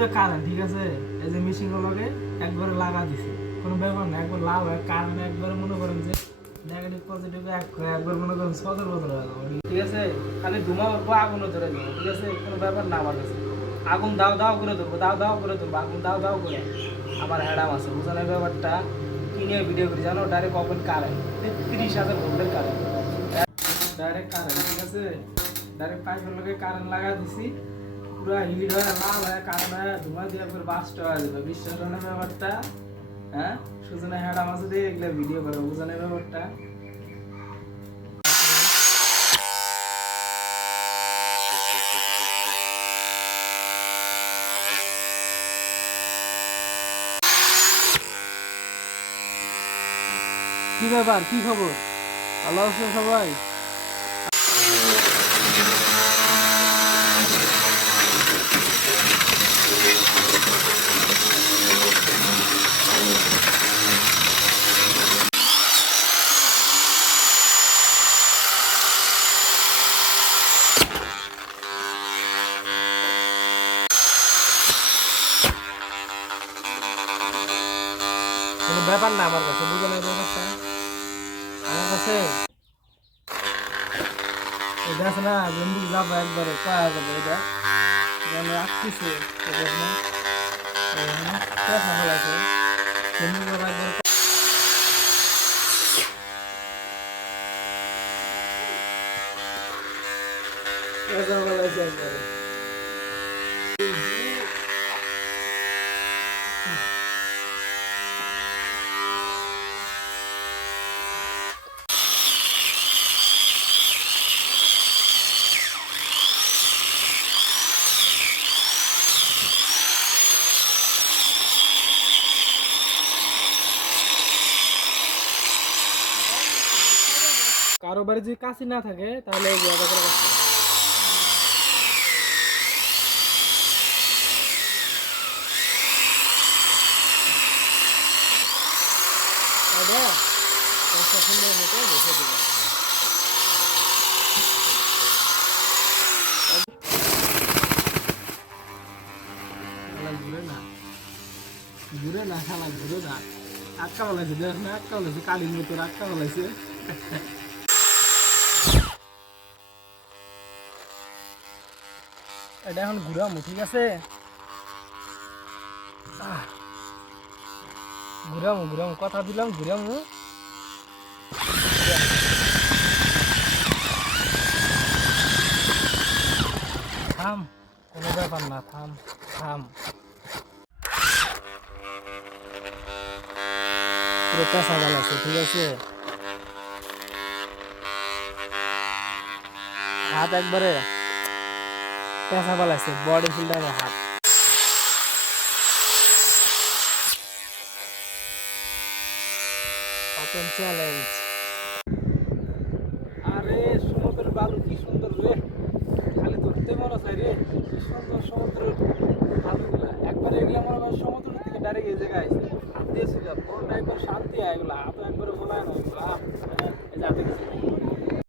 পুরো কারেন্ট, ঠিক আছে? এই যে মেশিন গুলোকে একবারে লাগা দিছে, কোনো ব্যাপার না, একবার লাভ হয় কারেন্ট, একবারে মনে করেন যে নেগেটিভ পজিটিভ একবার মনে করেন সদর বদল হয়ে যাবে, ঠিক আছে? খালি ধুমা উঠবো, আগুনও ধরে যাবো, ঠিক আছে? কোনো ব্যাপার না আমার কাছে। আগুন দাও দাও করে ধরবো, দাও দাও করে ধরবো, আগুন দাও দাও করে। আমার হ্যাডাম আছে, বুঝানোর ব্যাপারটা কিনে ভিডিও করি জানো, ডাইরেক্ট ওপেন কারেন্ট, 30,000 ভোল্টের কারেন্ট, ডাইরেক্ট কারেন্ট, ঠিক আছে? ডাইরেক্ট পাইপের লোকে কারেন্ট লাগা দিছি, পুরো হিট হয়ে লাল হয়ে কারেন্ট হয়ে ধোঁয়া দিয়ে একবার বাস্ট হয়ে যাবে। বিশ্বাস হয় না ব্যাপারটা? হ্যাঁ, সুজনে হ্যাডাম আছে দিয়ে এগুলো ভিডিও করে, বুঝানোর ব্যাপারটা। কি ব্যাপার, কি খবর? ভালো আছো সবাই? কোনো ব্যাপার না আমার কাছে, বুঝে নেই ব্যাপারটা আমার কাছে। এটা আছে না, জম্বি যাবো একবারে পাওয়া যাবে, এটা আমি রাখতেছি, সফল আছে জম্বি যাবো একবারে। একবারে কারো বাড়ি যদি কাশি না থাকে তাহলে এই জায়গা করে কাজ করে। এটা 5-15 মতো বসে দেবে। ঘুরে না, ঘুরে না, শালা ঘুরে না, আটকা বলাইছে, দেখ না, আটকা বলাইছে, কালির মতো আটকা বলাইছে। এটা এখন ঘুরামু, ঠিক আছে? ঘুরামু ঘুরামু, কথা দিলাম ঘুরামু। থাম, কোনো ব্যাপার না, থাম থাম। পুরো পেশা ভালো আছে, ঠিক আছে? হাত একবারে পেশা ভালো আছে, বডি ফিল্ডারের হাত। Open challenge. আরে সমুদ্রের বালু কি সুন্দর রে, খালি ধরতে মনে চাই রে, কি সুন্দর সমুদ্রের বালুগুলা। একবার এগুলা মনে হয় সমুদ্রের থেকে ডাইরেক্ট এই জায়গায় আছে, হাত দিয়েছিল, পুরোটা একবার শান্তি হয় এগুলা।